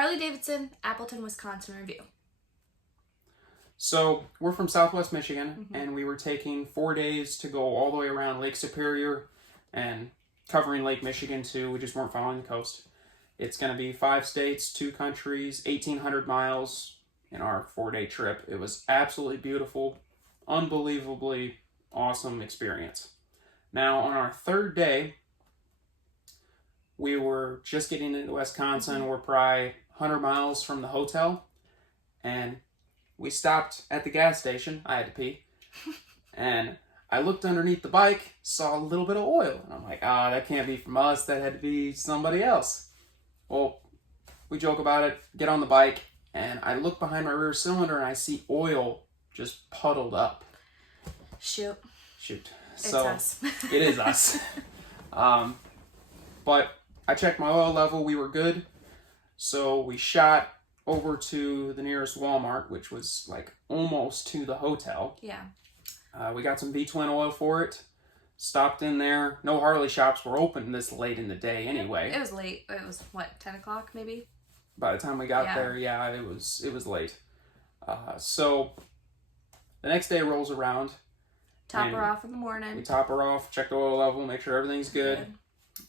Harley-Davidson, Appleton, Wisconsin review. So we're from Southwest Michigan, and we were taking 4 days to go all the way around Lake Superior and covering Lake Michigan too. We just weren't following the coast. It's going to be 5 states, 2 countries, 1,800 miles in our 4-day trip. It was absolutely beautiful, unbelievably awesome experience. Now, on our 3rd day, we were just getting into Wisconsin. We're probably 100 miles from the hotel, and we stopped at the gas station. I had to pee. And I looked underneath the bike, saw a little bit of oil. And I'm like, that can't be from us. That had to be somebody else. Well, we joke about it, get on the bike, and I look behind my rear cylinder and I see oil just puddled up. Shoot. So it's us. It is us. But I checked my oil level. We were good. So we shot over to the nearest Walmart, which was like almost to the hotel. Yeah. We got some V-twin oil for it. Stopped in there. No Harley shops were open this late in the day anyway. It was late. It was, what, 10 o'clock maybe? By the time we got there, yeah, it was late. So the next day rolls around. Top her off in the morning. We top her off, check the oil level, make sure everything's good.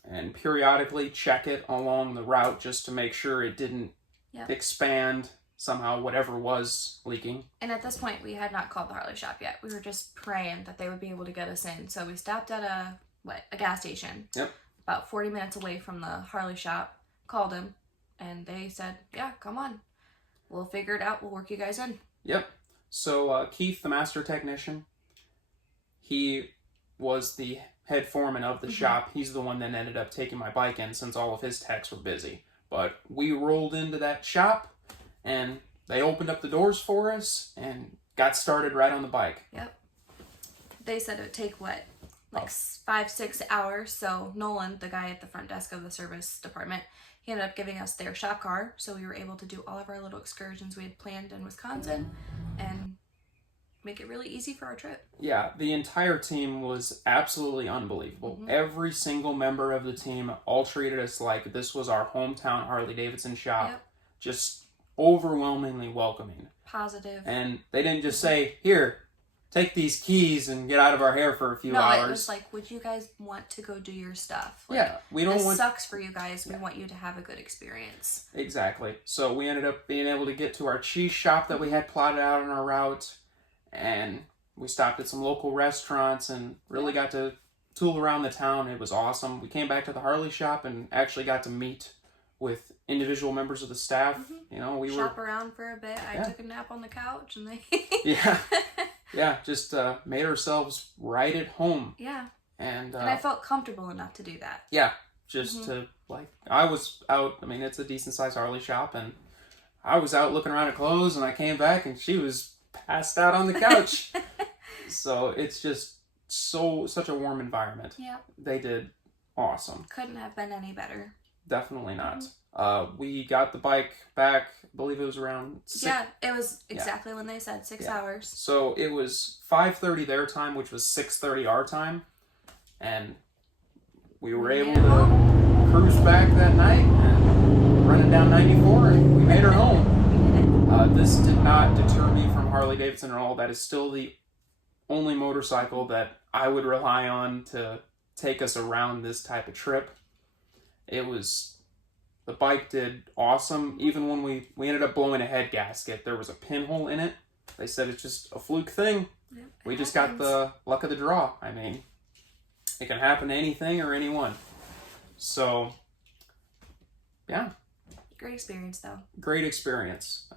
And periodically check it along the route just to make sure it didn't expand somehow, whatever was leaking. And at this point, we had not called the Harley shop yet. We were just praying that they would be able to get us in. So we stopped at a gas station. Yep. About 40 minutes away from the Harley shop. Called them, and they said, yeah, come on. We'll figure it out. We'll work you guys in. Yep. So Keith, the master technician, he was the head foreman of the shop. He's the one that ended up taking my bike in since all of his techs were busy. But we rolled into that shop, and they opened up the doors for us and got started right on the bike. Yep. They said it would take, what, like 5-6 hours. So Nolan, the guy at the front desk of the service department, he ended up giving us their shop car. So we were able to do all of our little excursions we had planned in Wisconsin and make it really easy for our trip. Yeah, the entire team was absolutely unbelievable. Every single member of the team all treated us like this was our hometown Harley-Davidson shop. Yep. Just overwhelmingly welcoming. Positive. And they didn't just say, here, take these keys and get out of our hair for a few hours. No, it was like, would you guys want to go do your stuff? Like, yeah, we don't want... This sucks for you guys. We want you to have a good experience. Exactly. So we ended up being able to get to our cheese shop that we had plotted out on our route. And we stopped at some local restaurants and really got to tool around the town. It was awesome. We came back to the Harley shop and actually got to meet with individual members of the staff. You know, we shop around for a bit. I took a nap on the couch and they just made ourselves right at home. Yeah. And I felt comfortable enough to do that. Yeah, just to, like, I was out, I mean, it's a decent sized Harley shop, and I was out looking around at clothes, and I came back and she was passed out on the couch. So it's just such a warm environment. Yeah. They did awesome. Couldn't have been any better. Definitely not. We got the bike back, I believe it was around 6. Yeah, it was exactly when they said 6 hours. So it was 5:30 their time, which was 6:30 our time. And we were able to cruise back that night and running down 94, and we made her home. This did not deter me from Harley-Davidson at all. That is still the only motorcycle that I would rely on to take us around this type of trip. The bike did awesome. Even when we ended up blowing a head gasket, there was a pinhole in it. They said it's just a fluke thing. Yep, we just got the luck of the draw. I mean, it can happen to anything or anyone. So, yeah. Great experience, though. Great experience.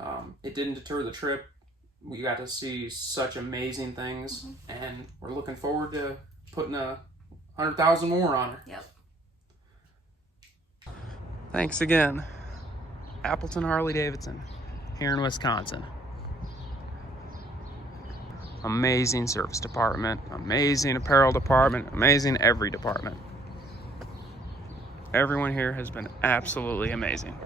It didn't deter the trip. We got to see such amazing things, and we're looking forward to putting 100,000 more on her. Yep. Thanks again, Appleton Harley-Davidson, here in Wisconsin. Amazing service department, amazing apparel department, amazing every department. Everyone here has been absolutely amazing.